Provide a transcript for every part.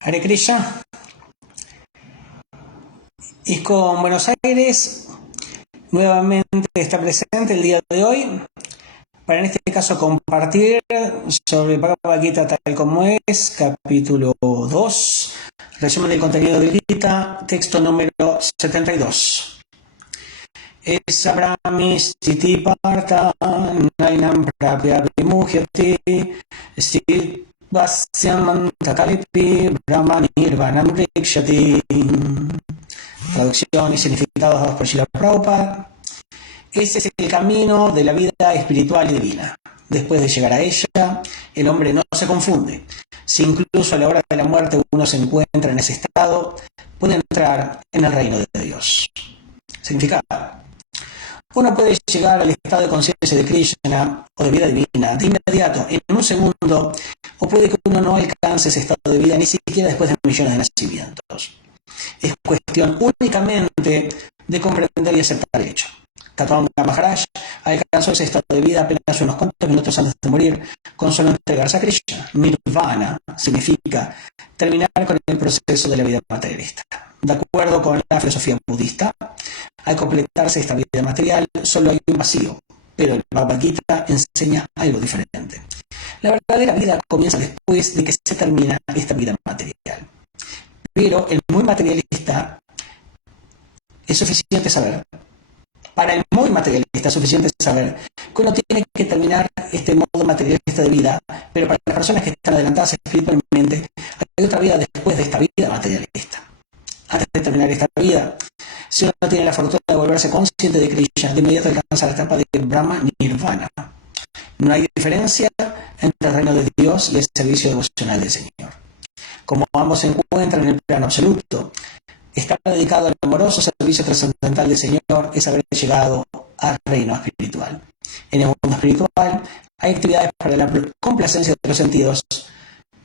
Hare Krishna. Y con Buenos Aires nuevamente está presente el día de hoy para en este caso compartir sobre Bhagavad Gita tal como es, capítulo 2, resumen del contenido del Gita, texto número 72. Esa brahmi stiti parta nainam prapya vimujyati sthitvasyamanta kalipi brahma nirvanam rikshati. Traducción y significados por Srila Prabhupada. Ese es el camino de la vida espiritual y divina. Después de llegar a ella, el hombre no se confunde. Si incluso a la hora de la muerte uno se encuentra en ese estado, puede entrar en el reino de Dios. Significado: uno puede llegar al estado de conciencia de Krishna o de vida divina de inmediato, en un segundo, o puede que uno no alcance ese estado de vida ni siquiera después de millones de nacimientos. Es cuestión únicamente de comprender y aceptar el hecho. Tattva Maharaj alcanzó ese estado de vida apenas unos cuantos minutos antes de morir con solo entregarse a Krishna. Nirvana significa terminar con el proceso de la vida materialista. De acuerdo con la filosofía budista, al completarse esta vida material solo hay un vacío, pero el Bhagavad Gita enseña algo diferente. La verdadera vida comienza después de que se termina esta vida material. Pero el muy materialista es suficiente saber. Para el muy materialista es suficiente saber que uno tiene que terminar este modo materialista de vida, pero para las personas que están adelantadas espiritualmente, hay otra vida después de esta vida materialista. Antes de terminar esta vida, si uno tiene la fortuna de volverse consciente de Krishna, de inmediato alcanza la etapa de Brahma Nirvana. No hay diferencia entre el reino de Dios y el servicio devocional del Señor. Como ambos se encuentran en el plano absoluto, estar dedicado al amoroso servicio trascendental del Señor es haber llegado al reino espiritual. En el mundo espiritual hay actividades para la complacencia de los sentidos,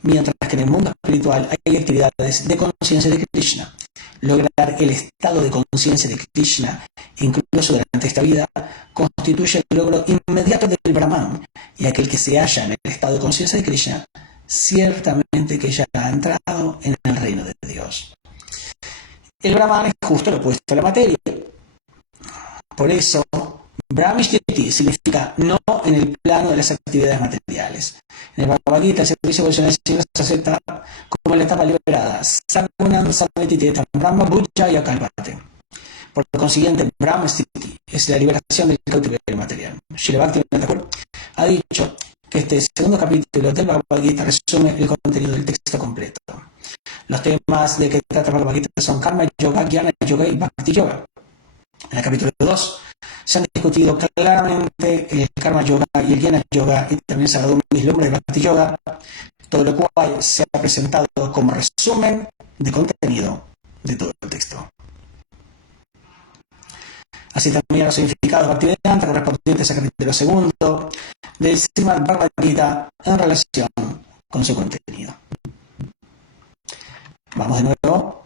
mientras que en el mundo espiritual hay actividades de conciencia de Krishna. Lograr el estado de conciencia de Krishna, incluso durante esta vida, constituye el logro inmediato del Brahman, y aquel que se halla en el estado de conciencia de Krishna, ciertamente que ya ha entrado en el reino de Dios. El Brahman es justo lo opuesto a la materia. Por eso, Brahmishtiti significa no en el plano de las actividades materiales. En el Bhagavad Gita, el servicio devocional del Señor se acepta como la etapa liberada. Sargunam Sametitetam Brahma Bhujaya Kalpate. Por consiguiente, Brahmishtiti es la liberación del cautiverio material. Srila Bhaktivinoda Thakur ha dicho que este segundo capítulo del Bhagavad Gita resume el contenido del texto completo. Los temas de que trata el Bhagavad Gita son Karma Yoga, Jnana Yoga y Bhakti Yoga. En el capítulo 2 se han discutido claramente el Karma Yoga y el Jnana Yoga, y también se ha dado un vislumbre del Bhakti Yoga, todo lo cual se ha presentado como resumen de contenido de todo el texto. Así también los significados de Bhaktivedanta correspondientes al capítulo 2 del Srimad Bhagavad Gita en relación con su contenido. Vamos de nuevo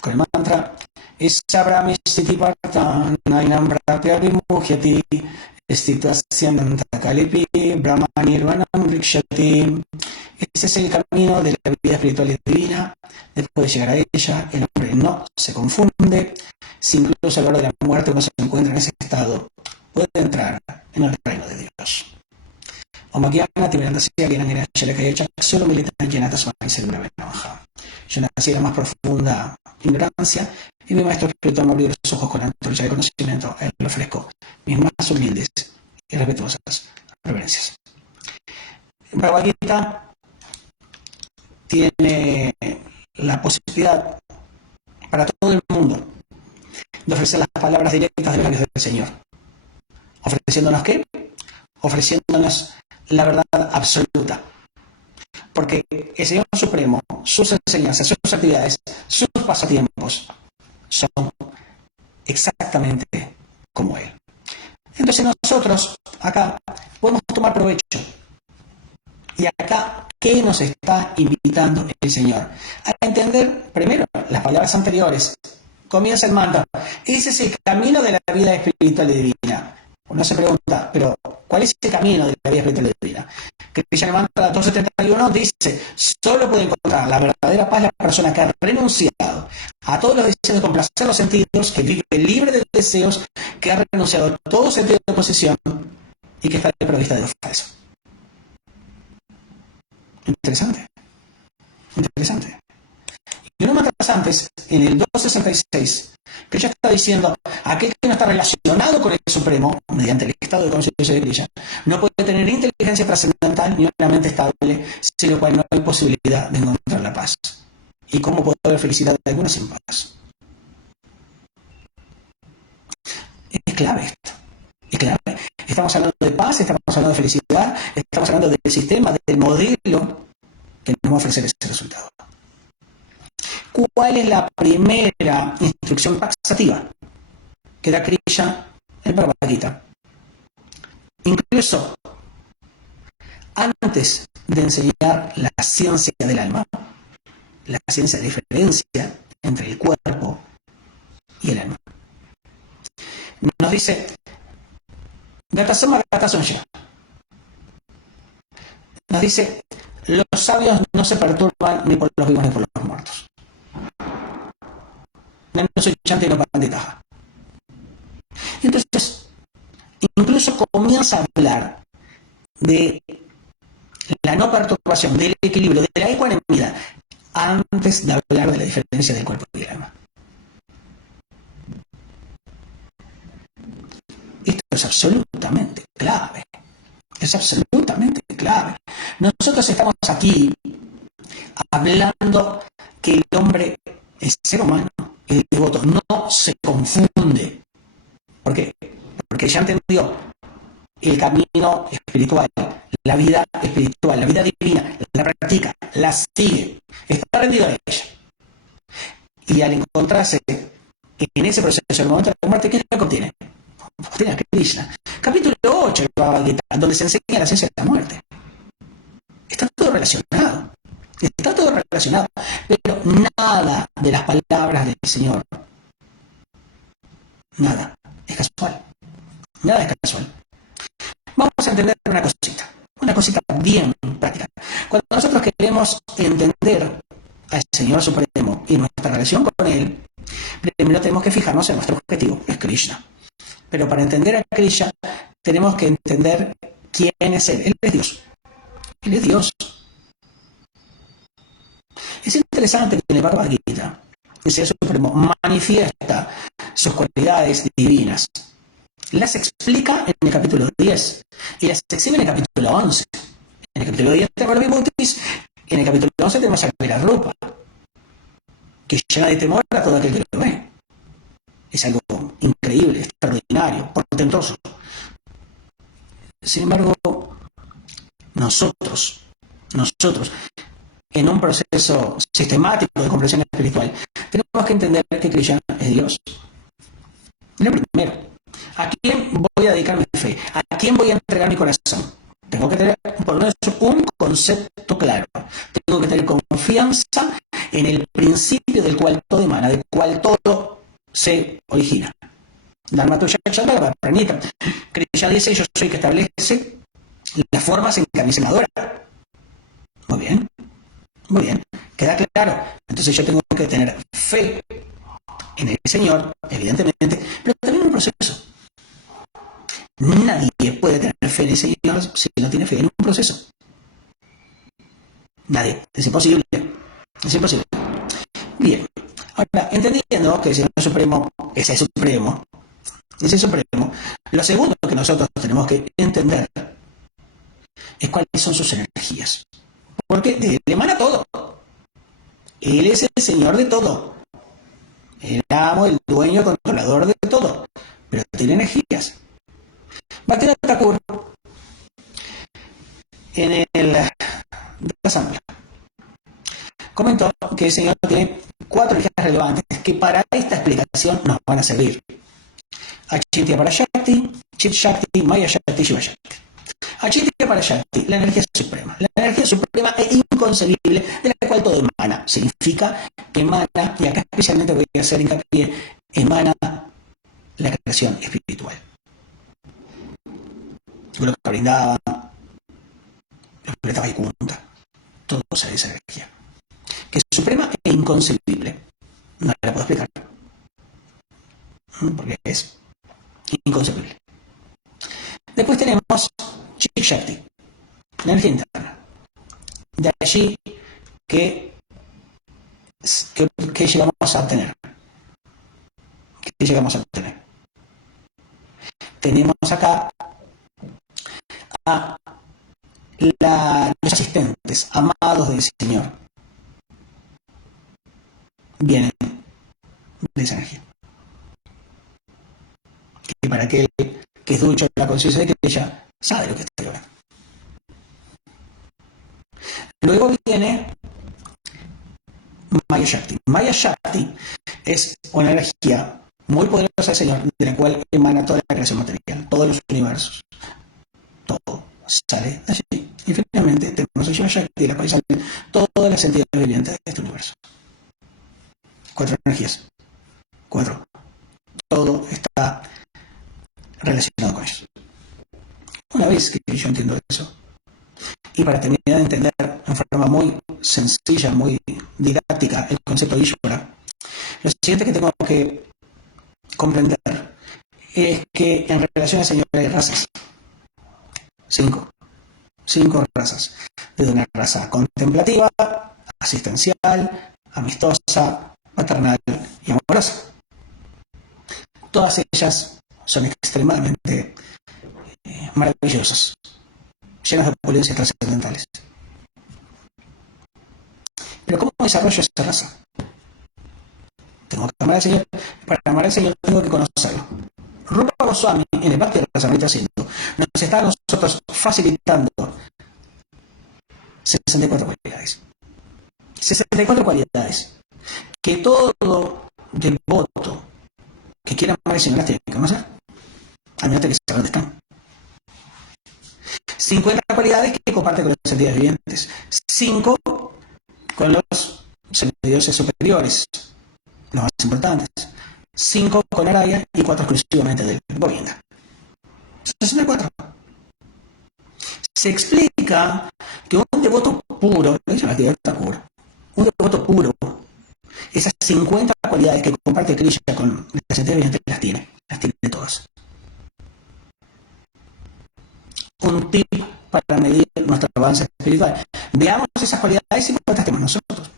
con el mantra. Esa brahmi stiti parta nainam prapya vimujyati sthitvasyamanta kalipi brahma nirvanam rikshati. Ese es el camino de la vida espiritual y divina. Después de llegar a ella, el hombre no se confunde. Si incluso a la hora de la muerte uno se encuentra en ese estado, puede entrar en el reino de Dios. Yo nací en la más profunda ignorancia y mi maestro espiritual me abrió los ojos con antorcha de conocimiento. A él le ofrezco mis más humildes y respetuosas reverencias. El Bhagavad Gita tiene la posibilidad para todo el mundo de ofrecer las palabras directas de los labios del Señor. ¿Ofreciéndonos qué? Ofreciéndonos la verdad absoluta. Porque el Señor Supremo, sus enseñanzas, sus actividades, sus pasatiempos son exactamente como Él. Entonces nosotros acá podemos tomar provecho. Y acá, ¿qué nos está invitando el Señor? A entender primero las palabras anteriores. Comienza el mantra. Ese es el camino de la vida espiritual y divina. Uno se pregunta, pero ¿cuál es el camino de la vida espiritual y divina? Krishna Mantra 271 dice, solo puede encontrar la verdadera paz la persona que ha renunciado a todos los deseos de complacer los sentidos, que vive libre de deseos, que ha renunciado a todo sentido de posesión y que está desprovista de lo falso. Interesante. Interesante. Y unos mantras antes, en el 266, Krishna está diciendo, aquel que no está relacionado con el Supremo, mediante el estado de conciencia de Krishna, no puede tener inteligencia trascendental ni una mente estable, sin lo cual no hay posibilidad de encontrar la paz. ¿Y cómo puede haber felicidad de alguna sin paz? Es clave esto. Es clave. Estamos hablando de paz, estamos hablando de felicidad, estamos hablando del sistema, del modelo que nos va a ofrecer ese resultado. ¿Cuál es la primera instrucción taxativa que da Krishna en el Bhagavad Gita? Incluso antes de enseñar la ciencia del alma, la ciencia de diferencia entre el cuerpo y el alma, nos dice Gatasoma Gatasonsha. Nos dice, los sabios no se perturban ni por los vivos ni por los muertos. No soy chante y no panditaja. Entonces, incluso comienza a hablar de la no perturbación, del equilibrio, de la ecuanimidad, antes de hablar de la diferencia del cuerpo y el alma. Esto es absolutamente clave. Es absolutamente clave. Nosotros estamos aquí hablando que el hombre, el ser humano, el devoto, no se confunde. ¿Por qué? Porque ya entendió el camino espiritual, la vida espiritual, la vida divina, la practica, la sigue, está rendido a ella. Y al encontrarse en ese proceso, en el momento de la muerte, ¿qué es lo que obtiene? Obtiene a Krishna. Capítulo 8 del Bhagavad Gita, donde se enseña la ciencia de la muerte. Está todo relacionado. Está todo relacionado. Pero nada de las palabras del Señor, nada es casual. Nada es casual. Vamos a entender una cosita bien práctica. Cuando nosotros queremos entender al Señor Supremo y nuestra relación con Él, primero tenemos que fijarnos en nuestro objetivo, es Krishna. Pero para entender a Krishna, tenemos que entender quién es Él. Él es Dios. Él es Dios. Es interesante que en el Bhagavad Gita, el Ser Supremo manifiesta sus cualidades divinas. Las explica en el capítulo 10 y las exhibe en el capítulo 11. En el capítulo 10 tenemos los Vibhutis, en el capítulo 11 tenemos a la Rupa, que llena de temor a todo aquel que lo ve. Es algo increíble, extraordinario, portentoso. Sin embargo, nosotros, en un proceso sistemático de comprensión espiritual, tenemos que entender que Krishna es Dios. Lo primero, ¿a quién voy a dedicar mi fe? ¿A quién voy a entregar mi corazón? Tengo que tener, por lo menos, un concepto claro. Tengo que tener confianza en el principio del cual todo emana, del cual todo se origina. Dharmatuya Chandala Pranita. Krishna dice, yo soy el que establece las formas en que a mí se me adora. Muy bien. Muy bien. ¿Queda claro? Entonces yo tengo que tener fe en el Señor, evidentemente, pero también un proceso. Nadie puede tener fe en el Señor si no tiene fe en un proceso. Nadie. Es imposible. Es imposible. Bien. Ahora, entendiendo que el Señor Supremo es el Supremo, lo segundo que nosotros tenemos que entender es cuáles son sus energías. Porque de él emana todo. Él es el Señor de todo. El amo, el dueño, el controlador de todo. Pero tiene energías. Bhaktivinoda Thakur, en el Samla, comentó que el Señor tiene 4 energías relevantes que para esta explicación nos van a servir. Achintya Parashakti, Chit Shakti, Maya Shakti, Shiva Shakti. Achintya Parashakti, la energía suprema. La energía suprema es inconcebible, de la cual todo emana. Significa que emana, y acá especialmente voy a hacer hincapié, emana la creación espiritual. lo que brindaba, los planetas Vaikunta, todo esa energía, que es suprema e inconcebible. No la puedo explicar, porque es inconcebible. Después tenemos Chik Shakti, la energía interna. De allí que llegamos a obtener. ¿Qué llegamos a obtener? Tenemos acá a los asistentes amados del Señor. Vienen de esa energía. Y para aquel que es ducho de la conciencia de que ella sabe lo que está hablando. Luego viene Maya Shakti. Maya Shakti es una energía muy poderosa del Señor, de la cual emana toda la creación material, todos los universos. Todo sale de allí. Y finalmente tenemos el Shiva Shakti, de la cual salen todas las entidades vivientes de este universo. 4 energías. 4. Todo está relacionado con eso. Una vez que yo entiendo eso, y para terminar de entender en forma muy sencilla, muy didáctica el concepto de Ishvara, lo siguiente que tengo que comprender es que en relación al Señor hay razas. 5 razas. Desde una raza contemplativa, asistencial, amistosa, paternal y amorosa. Todas ellas son extremadamente maravillosas, llenas de opulencias trascendentales. Pero ¿cómo desarrollo esa raza? Tengo que amar al Señor. Para amar al Señor tengo que conocerlo. Rupa Goswami, en el Bhakti Rasamrita Sindhu, nos está a nosotros facilitando 64 cualidades. 64 cualidades que todo devoto que quiera amar al Señor las tiene que conocer. A menos que sepa dónde están. 50 cualidades que comparte con las entidades vivientes. 5 con los semidioses superiores, los más importantes. 5 con Araya y 4 exclusivamente del Govinda. 64. Se explica que un devoto puro, un devoto puro, esas 50 cualidades que comparte Krishna con las entidades vivientes las tiene todas. Un tip para medir nuestro avance espiritual. Veamos esas cualidades y contrastemos nosotros.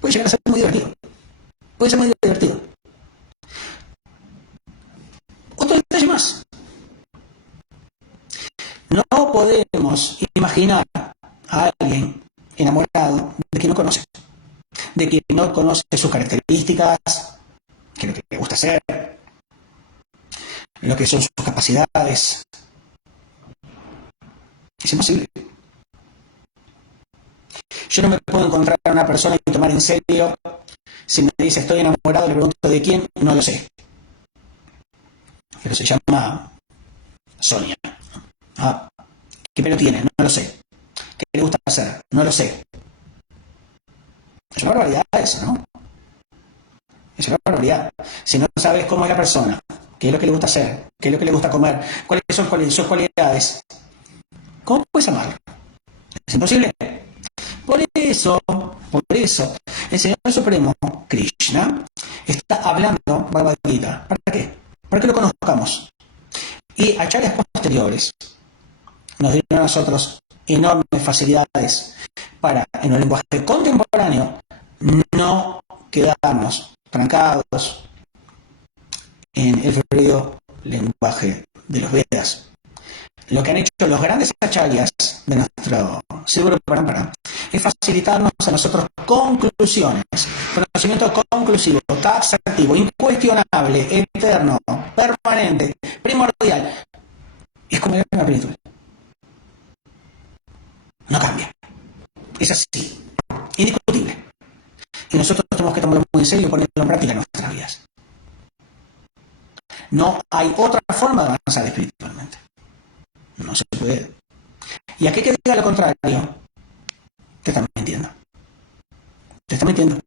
Puede llegar a ser muy divertido. Otro detalle más. No podemos imaginar a alguien enamorado de quien no conoce. De quien no conoce sus características, que lo que le gusta hacer, lo que son sus capacidades. Es imposible. Yo no me puedo encontrar a una persona y tomar en serio. Si me dice estoy enamorado, le pregunto de quién, no lo sé. Pero se llama Sonia. ¿Qué pelo tiene? No lo sé. ¿Qué le gusta hacer? No lo sé. Es una barbaridad eso, ¿no? Es una barbaridad. Si no sabes cómo es la persona, qué es lo que le gusta hacer, qué es lo que le gusta comer, cuáles son sus cualidades, ¿cómo puedes amar? Es imposible. Por eso, el Señor Supremo, Krishna, está hablando Bhagavad Gita. ¿Para qué? Para que lo conozcamos. Y acharyas posteriores nos dieron a nosotros enormes facilidades para, en un lenguaje contemporáneo, no quedarnos trancados en el frío lenguaje de los Vedas. Lo que han hecho los grandes acharyas de nuestro Sri Parampara es facilitarnos a nosotros conclusiones, conocimiento conclusivo, taxativo, incuestionable, eterno, permanente, primordial. Es como el alma espiritual. No cambia. Es así, indiscutible. Y nosotros tenemos que tomarlo muy en serio y ponerlo en práctica en nuestras vidas. No hay otra forma de avanzar espiritualmente. No se puede. Y aquel que diga lo contrario, te está mintiendo. Te está mintiendo.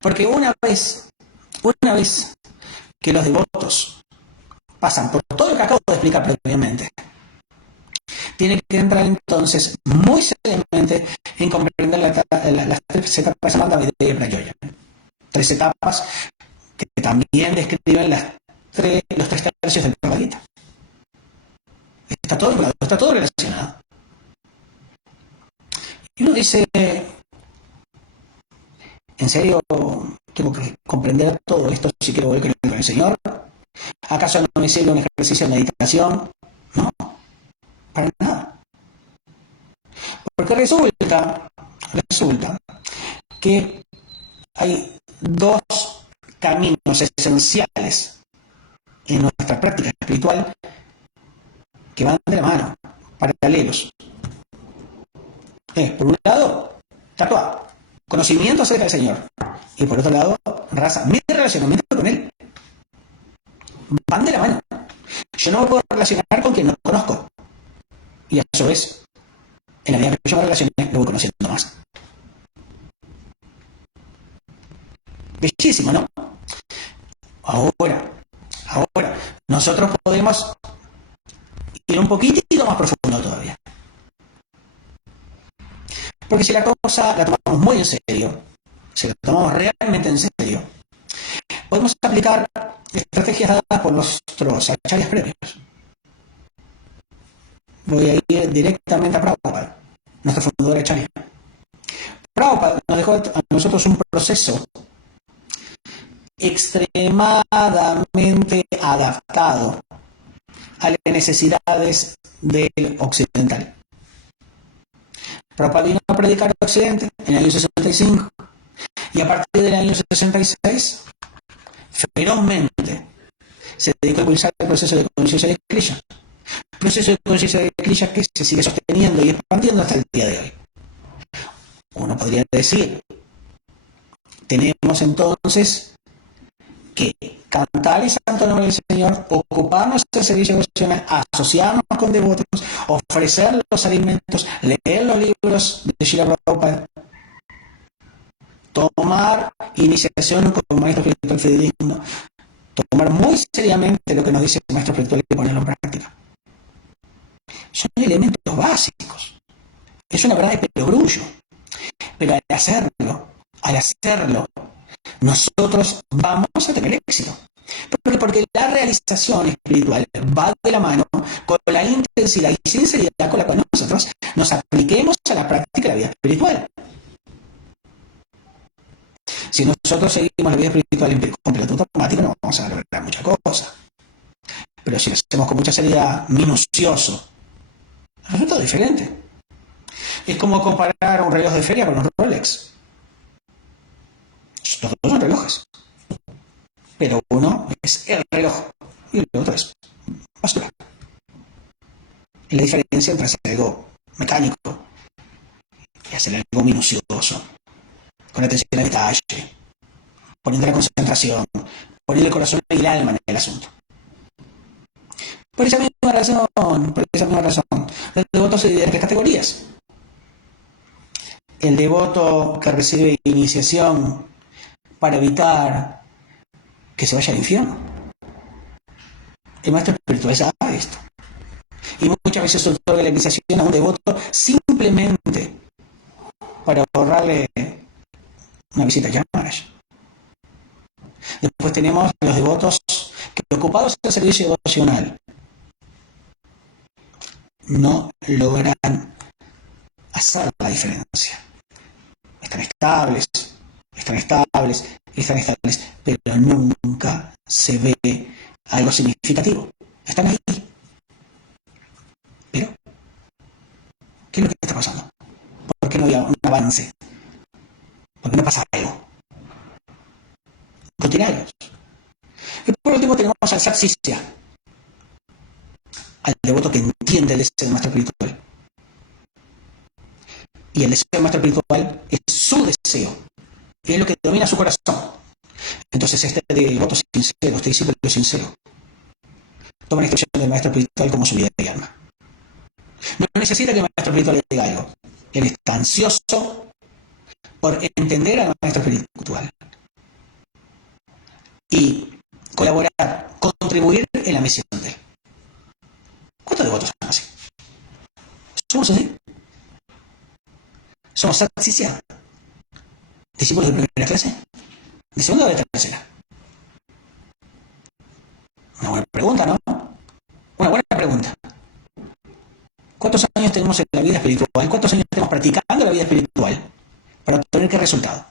Porque una vez que los devotos pasan por todo lo que acabo de explicar previamente, tiene que entrar entonces muy seriamente en comprender las tres etapas de Maitreya Prayoya. Tres etapas que también describen los tres tercios del Bhagavad Gita. Está todo vinculado, está todo relacionado. Y uno dice, ¿en serio tengo que comprender todo esto si quiero volver con el Señor? ¿Acaso no me sirve un ejercicio de meditación? No, para nada. Porque resulta que hay dos caminos esenciales en nuestra práctica espiritual que van de la mano, paralelos. Por un lado, tatuá, conocimiento acerca del Señor. Y por otro lado, raza, mi relacionamiento con Él. Van de la mano. Yo no me puedo relacionar con quien no conozco. Y a su vez, en la medida que yo me relacione, lo voy conociendo más. Bellísimo, ¿no? Ahora, nosotros podemos ir un poquitito más profundo todavía. Porque si la cosa la tomamos muy en serio, si la tomamos realmente en serio, podemos aplicar estrategias dadas por nuestros acharyas previos. Voy a ir directamente a Prabhupada, nuestro fundador acharya. Prabhupada nos dejó a nosotros un proceso extremadamente adaptado a las necesidades del occidental. Prabhupada vino a predicar en Occidente en el año 65 y a partir del año 66 ferozmente se dedicó a impulsar el proceso de conciencia de Krishna. Proceso de conciencia de Krishna que se sigue sosteniendo y expandiendo hasta el día de hoy. Uno podría decir, tenemos entonces que cantar el santo nombre del Señor, ocuparnos del servicio devocional, asociarnos con devotos, ofrecer los alimentos, leer los libros de Srila Prabhupada, tomar iniciación con un maestro espiritual fidedigno, tomar muy seriamente lo que nos dice el maestro espiritual y ponerlo en práctica. Son elementos básicos. Es una verdad de perogrullo. Pero al hacerlo, nosotros vamos a tener éxito. Porque la realización espiritual va de la mano con la intensidad y sinceridad con la cual nosotros nos apliquemos a la práctica de la vida espiritual. Si nosotros seguimos la vida espiritual en completo automático, no vamos a lograr muchas cosas. Pero si lo hacemos con mucha seriedad, minucioso, el resultado es diferente. Es como comparar un reloj de feria con un Rolex. Los dos son relojes. Pero uno es el reloj y el otro es basura. Y la diferencia entre hacer algo mecánico y hacer algo minucioso, con atención al detalle, poniendo la concentración, poniendo el corazón y el alma en el asunto. Por esa misma razón, los devotos se dividen en tres categorías. El devoto que recibe iniciación para evitar que se vaya al infierno. El maestro espiritual sabe esto. Y muchas veces otorga la iniciación a un devoto simplemente para ahorrarle una visita a Yamash. Después tenemos los devotos que, ocupados en el servicio devocional, no logran hacer la diferencia. Están estables, pero nunca se ve algo significativo. Están ahí. Pero, ¿qué es lo que está pasando? ¿Por qué no hay un avance? ¿Por qué no pasa algo? Continuarios. Y por último tenemos al Satsisya, al devoto que entiende el deseo del maestro espiritual. Y el deseo del maestro espiritual es su deseo. Y es lo que domina su corazón. Entonces este devoto sincero, este discípulo sincero, toma la instrucción del maestro espiritual como su vida y alma. No necesita que el maestro espiritual le diga algo. Él está ansioso por entender al maestro espiritual y colaborar contribuir en la misión de él. ¿Cuántos devotos son así? ¿Somos así? ¿Somos satsisya? ¿Discípulos de primera clase? ¿De segunda o de tercera? Una buena pregunta, ¿no? Una buena pregunta. ¿Cuántos años tenemos en la vida espiritual? ¿Cuántos años tenemos practicando la vida espiritual? ¿Para obtener qué resultado?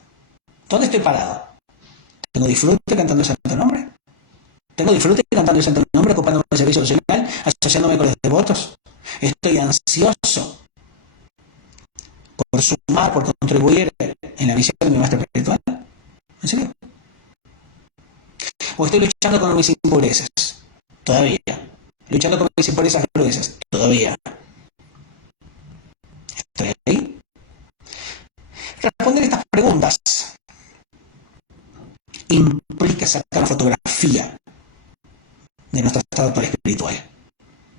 ¿Dónde estoy parado? ¿Tengo disfrute cantando el santo nombre? ¿Tengo disfrute cantando el santo nombre, ocupándome del servicio social, asociándome con los devotos? ¿Estoy ansioso por sumar, por contribuir en la misión de mi maestro espiritual? ¿En serio? ¿O estoy luchando con mis impurezas? Todavía. ¿Luchando con mis impurezas gruesas? Todavía. ¿Estoy ahí? Responder estas preguntas implica sacar una fotografía de nuestro estado actual espiritual.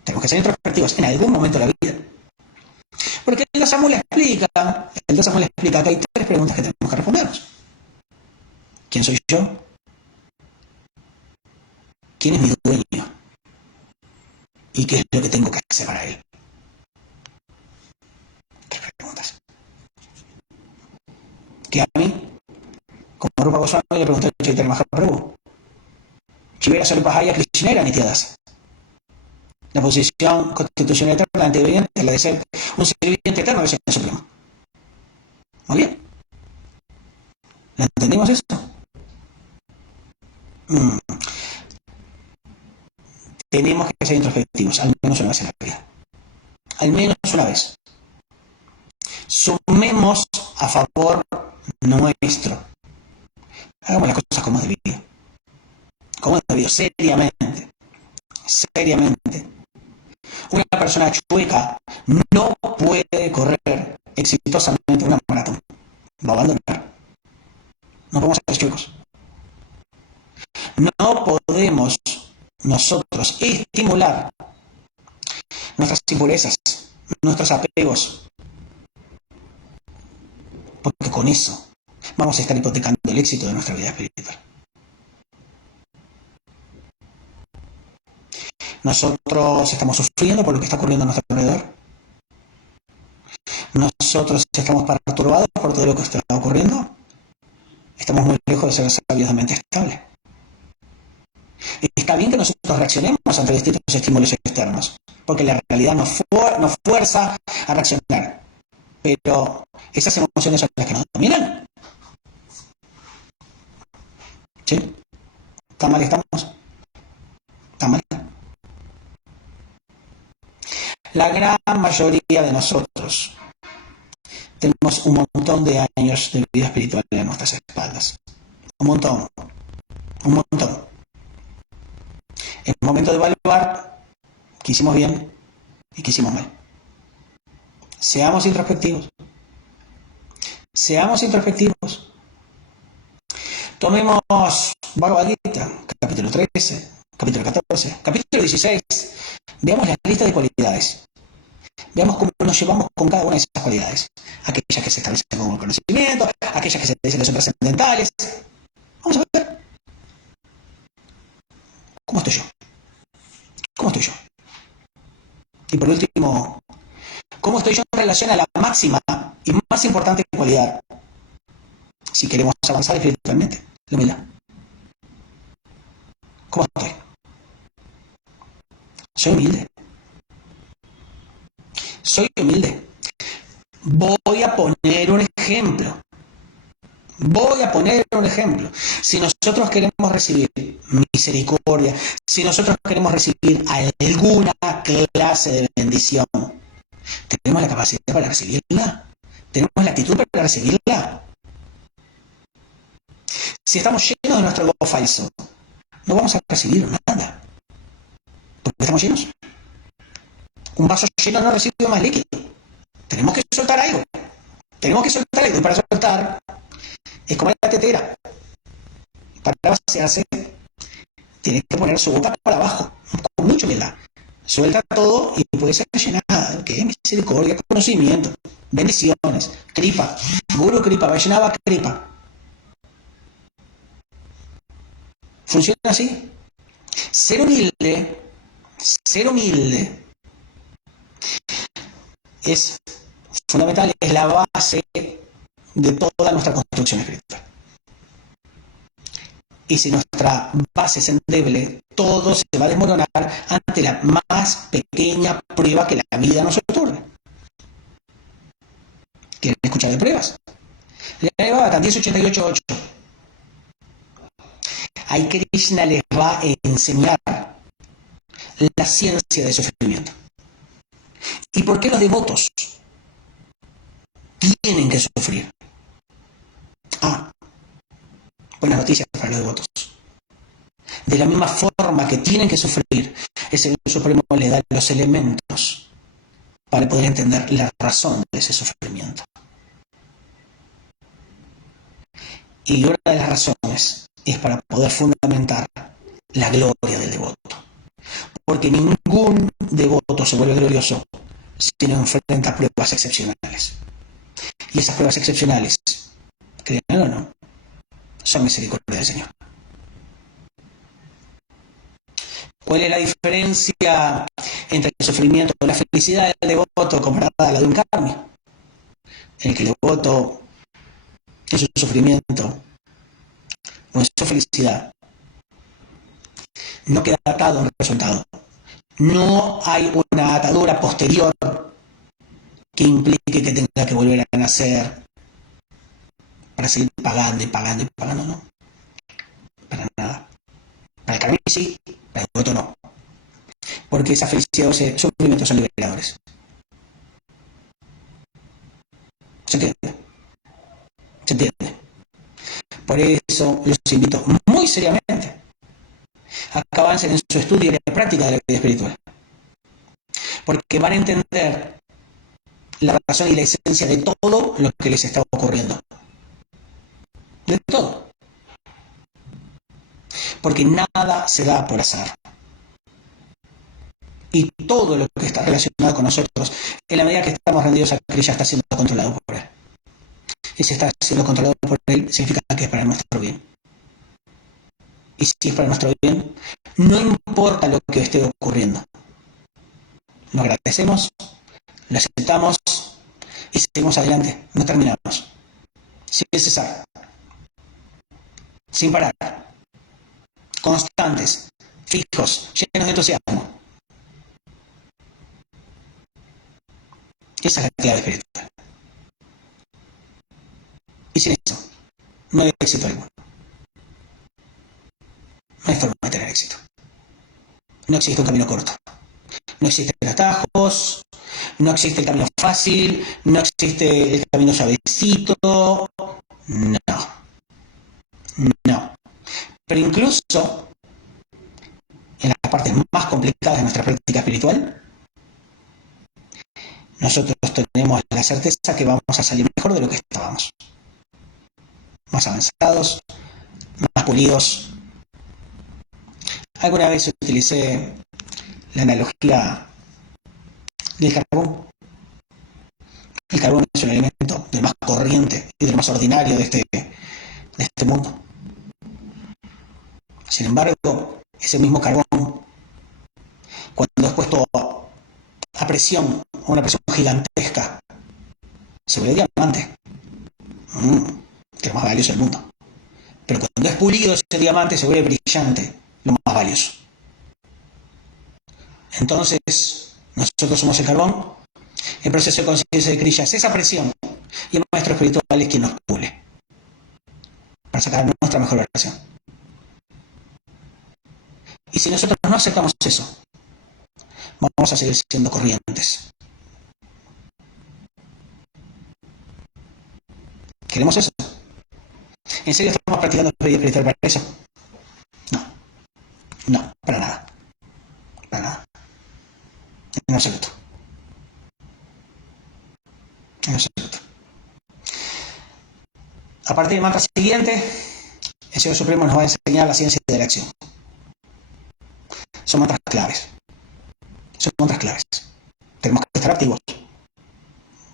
Tenemos que ser introspectivos en algún momento de la vida. Porque el Dios Samuel explica que hay tres preguntas que tenemos que respondernos. ¿Quién soy yo? ¿Quién es mi dueño? ¿Y qué es lo que tengo que hacer para él? Tres preguntas. Que a mí, como Rupa Goswami, le pregunté a Chaitanya Mahaprabhu, Chivera Sarupahaya Krishnera Nityadas. La posición constitucional eterna anteviviente es la de ser un sirviente eterno del Señor Supremo. ¿Muy bien? ¿La entendimos eso? Tenemos que ser introspectivos, al menos una vez en la vida. Al menos una vez. Sumemos a favor nuestro. Hagamos las cosas como es debido. Como es debido, seriamente. Seriamente. Una persona chueca no puede correr exitosamente una maratón. Va a abandonar. No podemos ser chuecos. No podemos nosotros estimular nuestras impurezas, nuestros apegos, porque con eso vamos a estar hipotecando el éxito de nuestra vida espiritual. Nosotros estamos sufriendo por lo que está ocurriendo a nuestro alrededor. Nosotros estamos perturbados por todo lo que está ocurriendo. Estamos muy lejos de ser sabios de mente estable. Está bien que nosotros reaccionemos ante distintos estímulos externos, porque la realidad nos fuerza a reaccionar. Pero esas emociones son las que nos dominan. ¿Sí? ¿Tan mal estamos? ¿Tan mal? La gran mayoría de nosotros tenemos un montón de años de vida espiritual en nuestras espaldas. Un montón. Un montón. Es momento de evaluar qué hicimos bien y qué hicimos mal. Seamos introspectivos. Seamos introspectivos. Tomemos Bhagavad Gita, capítulo 13, capítulo 14, capítulo 16. Veamos la lista de cualidades. Veamos cómo nos llevamos con cada una de esas cualidades. Aquellas que se establecen como el conocimiento, aquellas que se dicen que son trascendentales. Vamos a ver. ¿Cómo estoy yo? ¿Cómo estoy yo? Y por último, ¿cómo estoy yo en relación a la máxima y más importante cualidad? Si queremos avanzar espiritualmente, la humildad. ¿Cómo estoy? ¿Soy humilde? Soy humilde. Voy a poner un ejemplo. Si nosotros queremos recibir misericordia, si nosotros queremos recibir alguna clase de bendición, ¿tenemos la capacidad para recibirla? ¿Tenemos la actitud para recibirla? Si estamos llenos de nuestro ego falso, no vamos a recibir nada. Porque estamos llenos. Un vaso lleno no recibe más líquido. Tenemos que soltar algo. Y para soltar es como la tetera. Para vaciarse, tiene que poner su boca para abajo, con mucha humildad. Suelta todo y puede ser llenada. Que misericordia, conocimiento, bendiciones, kripa, Guru kripa, Vaishnava kripa. ¿Funciona así? Ser humilde es fundamental, es la base de toda nuestra construcción espiritual. Y si nuestra base es endeble, todo se va a desmoronar ante la más pequeña prueba que la vida nos otorga. ¿Quieren escuchar de pruebas? Lea Bhagavatam 10.88.8. Ahí Krishna les va a enseñar la ciencia del sufrimiento. ¿Y por qué los devotos tienen que sufrir? Buenas noticias para los devotos. De la misma forma que tienen que sufrir, el Señor Supremo les da los elementos para poder entender la razón de ese sufrimiento. Y una de las razones es para poder fundamentar la gloria del devoto. Porque ningún devoto se vuelve glorioso si no enfrenta pruebas excepcionales. Y esas pruebas excepcionales, créanlo o no, son misericordia del Señor. ¿Cuál es la diferencia entre el sufrimiento y la felicidad del devoto comparada a la de un karmi? En el que el devoto, en su sufrimiento o en su felicidad, no queda atado a un resultado. No hay una atadura posterior que implique que tenga que volver a nacer para seguir pagando y pagando y pagando, no. Para nada. Para el karmi sí, para el devoto no. Porque esa felicidad o ese sufrimiento son liberadores. ¿Se entiende? ¿Se entiende? Por eso los invito muy seriamente a que avancen en su estudio y en la práctica de la vida espiritual. Porque van a entender la razón y la esencia de todo lo que les está ocurriendo. De todo. Porque nada se da por azar. Y todo lo que está relacionado con nosotros, en la medida que estamos rendidos a Krishna, está siendo controlado por Él. Y si está siendo controlado por Él, significa que es para nuestro bien. Y si es para nuestro bien, no importa lo que esté ocurriendo. Lo agradecemos, lo aceptamos y seguimos adelante. No terminamos. Sin cesar. Sin parar. Constantes. Fijos. Llenos de entusiasmo. Esa es la clave espiritual. Y sin eso, no hay éxito alguno. No hay forma de tener éxito. No existe un camino corto. No existen atajos. No existe el camino fácil. No existe el camino suavecito. No. No. Pero incluso en las partes más complicadas de nuestra práctica espiritual, nosotros tenemos la certeza que vamos a salir mejor de lo que estábamos. Más avanzados, más pulidos. Alguna vez utilicé la analogía del carbón. El carbón es un elemento del más corriente y del más ordinario de este mundo. Sin embargo, ese mismo carbón, cuando es puesto a presión, a una presión gigantesca, se vuelve diamante. Que es lo más valioso del mundo. Pero cuando es pulido, ese diamante se vuelve brillante, lo más valioso. Entonces, nosotros somos el carbón, el proceso de conciencia de Krishna es esa presión, y el maestro espiritual es quien nos pule, para sacar nuestra mejor versión. Y si nosotros no aceptamos eso, vamos a seguir siendo corrientes. ¿Queremos eso? ¿En serio estamos practicando la vida espiritual para eso? No. No, para nada. Para nada. En absoluto. En absoluto. A partir del mantra siguiente, el Señor Supremo nos va a enseñar la ciencia de la acción. Son mantras claves. Son mantras claves. Tenemos que estar activos.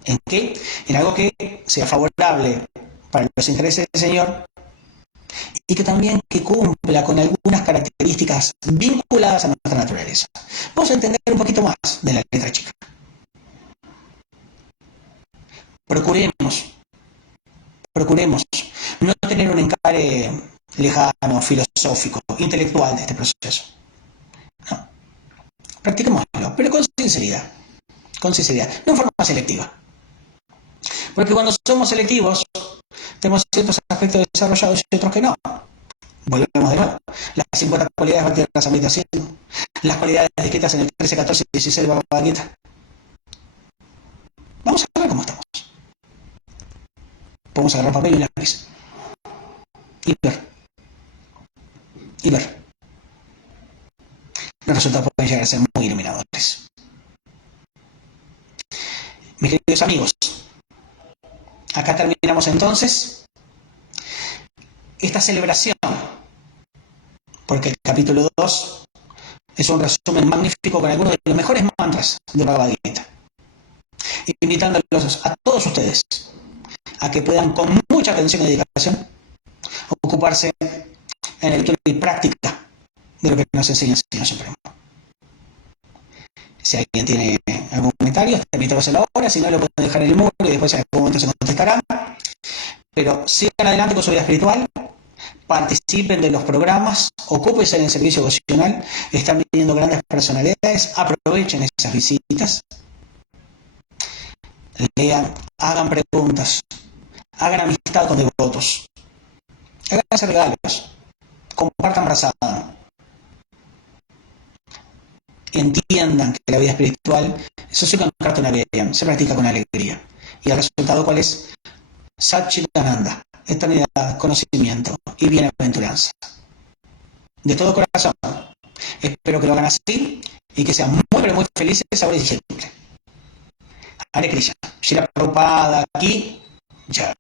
¿En qué? En algo que sea favorable para los intereses del Señor y que también que cumpla con algunas características vinculadas a nuestra naturaleza. Vamos a entender un poquito más de la letra chica. Procuremos no tener un encare lejano, filosófico, intelectual de este proceso. No. Practiquémoslo, pero con sinceridad, no en forma selectiva. Porque cuando somos selectivos, tenemos ciertos aspectos desarrollados y otros que no. Volvemos de nuevo. Las 50 cualidades vertidas en la meditación, las cualidades descritas en el 13, 14 y 16 de Bhagavad Gita. Vamos a ver cómo estamos. Podemos agarrar papel y lápiz y ver. Los resultados pueden llegar a ser muy iluminadores. Mis queridos amigos, acá terminamos entonces esta celebración, porque el capítulo 2 es un resumen magnífico con algunos de los mejores mantras de Bhagavad Gita, invitándolos a todos ustedes a que puedan con mucha atención y dedicación ocuparse en la lectura y práctica de lo que nos enseña el Señor Supremo. Si alguien tiene algún comentario, permítame hacerlo ahora, si no lo pueden dejar en el muro y después en algún momento se contestará. Pero sigan adelante con su vida espiritual, participen de los programas, ocúpense en el servicio vocacional, están viniendo grandes personalidades, aprovechen esas visitas, lean, hagan preguntas, hagan amistad con devotos, háganse regalos, compartan prasada. Entiendan que la vida espiritual, eso sí con Kartanavayam, se practica con alegría. ¿Y el resultado cuál es? Satchitananda, eternidad, conocimiento y bienaventuranza. De todo corazón, espero que lo hagan así y que sean muy pero muy felices ahora y siempre. Hare Krishna, Srila Prabhupada aquí, Jai.